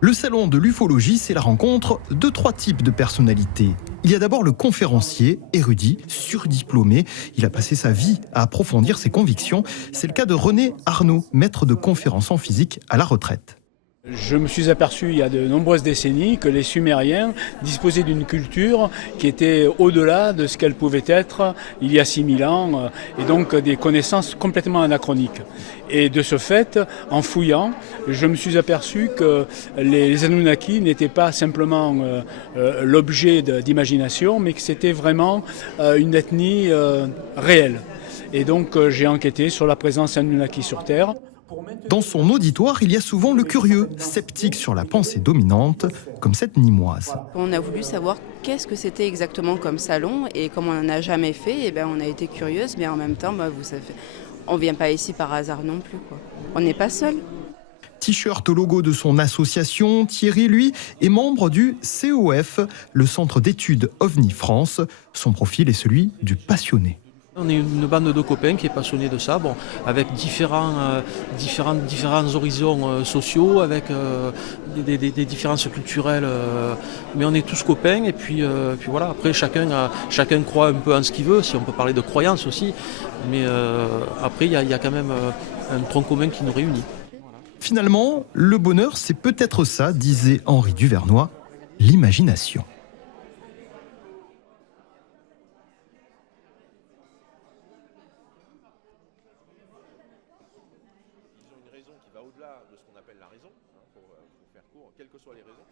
Le salon de l'ufologie, c'est la rencontre de trois types de personnalités. Il y a d'abord le conférencier, érudit, surdiplômé. Il a passé sa vie à approfondir ses convictions. C'est le cas de René Arnaud, maître de conférences en physique à la retraite. Je me suis aperçu il y a de nombreuses décennies que les Sumériens disposaient d'une culture qui était au-delà de ce qu'elle pouvait être il y a 6000 ans, et donc des connaissances complètement anachroniques. Et de ce fait, en fouillant, je me suis aperçu que les Anunnaki n'étaient pas simplement l'objet d'imagination, mais que c'était vraiment une ethnie réelle. Et donc j'ai enquêté sur la présence Anunnaki sur Terre. Dans son auditoire, il y a souvent le curieux, sceptique sur la pensée dominante, comme cette Nîmoise. On a voulu savoir qu'est-ce que c'était exactement comme salon et comme on n'en a jamais fait, et on a été curieuse, mais en même temps, vous savez, on ne vient pas ici par hasard non plus, quoi. On n'est pas seul. T-shirt au logo de son association, Thierry, lui, est membre du COF, le Centre d'études OVNI France. Son profil est celui du passionné. On est une bande de copains qui est passionnée de ça, avec différents horizons sociaux, avec des différences culturelles, mais on est tous copains et puis voilà. Après chacun croit un peu en ce qu'il veut, si on peut parler de croyance aussi, mais après il y a quand même un tronc commun qui nous réunit. Finalement, le bonheur, c'est peut-être ça, disait Henri Duvernois, l'imagination. Une raison qui va au-delà de ce qu'on appelle la raison, pour faire court, quelles que soient les raisons.